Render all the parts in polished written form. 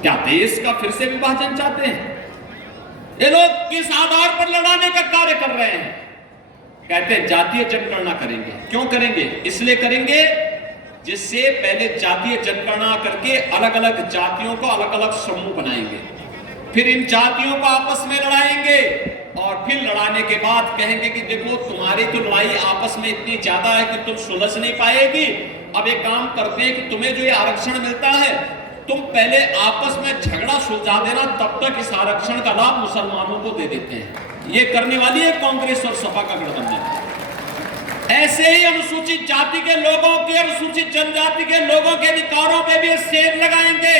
क्या देश का फिर से विभाजन चाहते हैं? ये लोग किस आधार पर लड़ाने का कार्य कर रहे हैं? कहते हैं जातीय जनगणना करेंगे। क्यों करेंगे? इसलिए करेंगे जिससे पहले जातीय जनगणना करके अलग अलग जातियों को अलग अलग समूह बनाएंगे, फिर इन जातियों को आपस में लड़ाएंगे और फिर लड़ाने के बाद कहेंगे कि देखो तुम्हारी तो लड़ाई आपस में इतनी ज्यादा है कि तुम सुलझ नहीं पाएगी। अब एक काम करते हैं कि तुम्हें जो ये आरक्षण मिलता है तुम पहले आपस में झगड़ा सुलझा देना, तब तक इस आरक्षण का लाभ मुसलमानों को दे देते हैं। ये करने वाली है कांग्रेस और सपा का गठबंधन। ऐसे ही अनुसूचित जाति के लोगों के, अनुसूचित जनजाति के लोगों के अधिकारों पे भी सेल लगाएंगे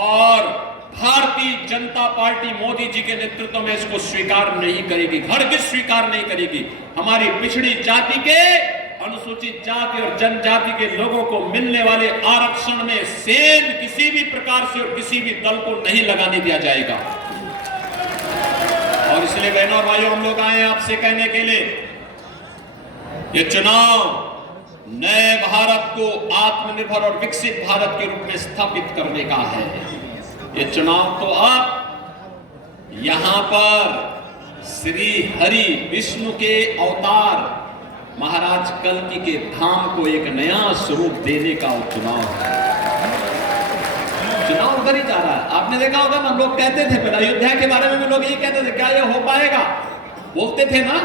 और भारतीय जनता पार्टी मोदी जी के नेतृत्व में इसको स्वीकार नहीं करेगी, हरगिज स्वीकार नहीं करेगी। हमारी पिछड़ी जाति के, अनुसूचित जाति और जनजाति के लोगों को मिलने वाले आरक्षण में सेल किसी भी प्रकार से और किसी भी दल को नहीं लगाने दिया जाएगा। और इसलिए बहनों और भाइयों, हम लोग आए आपसे कहने के लिए, ये चुनाव नए भारत को आत्मनिर्भर और विकसित भारत के रूप में स्थापित करने का है। ये चुनाव तो अब यहां पर श्री हरि विष्णु के अवतार महाराज कल्कि के धाम को एक नया स्वरूप देने का चुनाव है। चुनाव उधर ही जा रहा है। आपने देखा होगा ना, हम लोग कहते थे पहले अयोध्या के बारे में भी लोग यही कहते थे, क्या ये हो पाएगा? बोलते थे ना,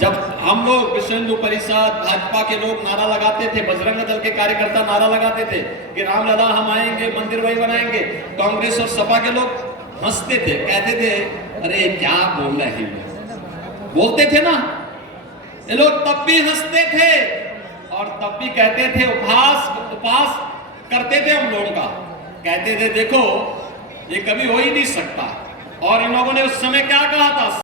जब हम लोग विश्व हिंदू परिषद भाजपा के लोग नारा लगाते थे, बजरंग दल के कार्यकर्ता नारा लगाते थे कि रामलला हम आएंगे, मंदिर वही बनाएंगे, कांग्रेस और सपा के लोग हंसते थे, कहते थे अरे क्या बोल रहे हैं, बोलते थे ना ये लोग, तब भी हंसते थे और तब भी कहते थे, उपवास करते थे हम लोगों का, कहते थे देखो ये कभी हो ही नहीं सकता। और इन लोगों ने उस समय क्या कहा था?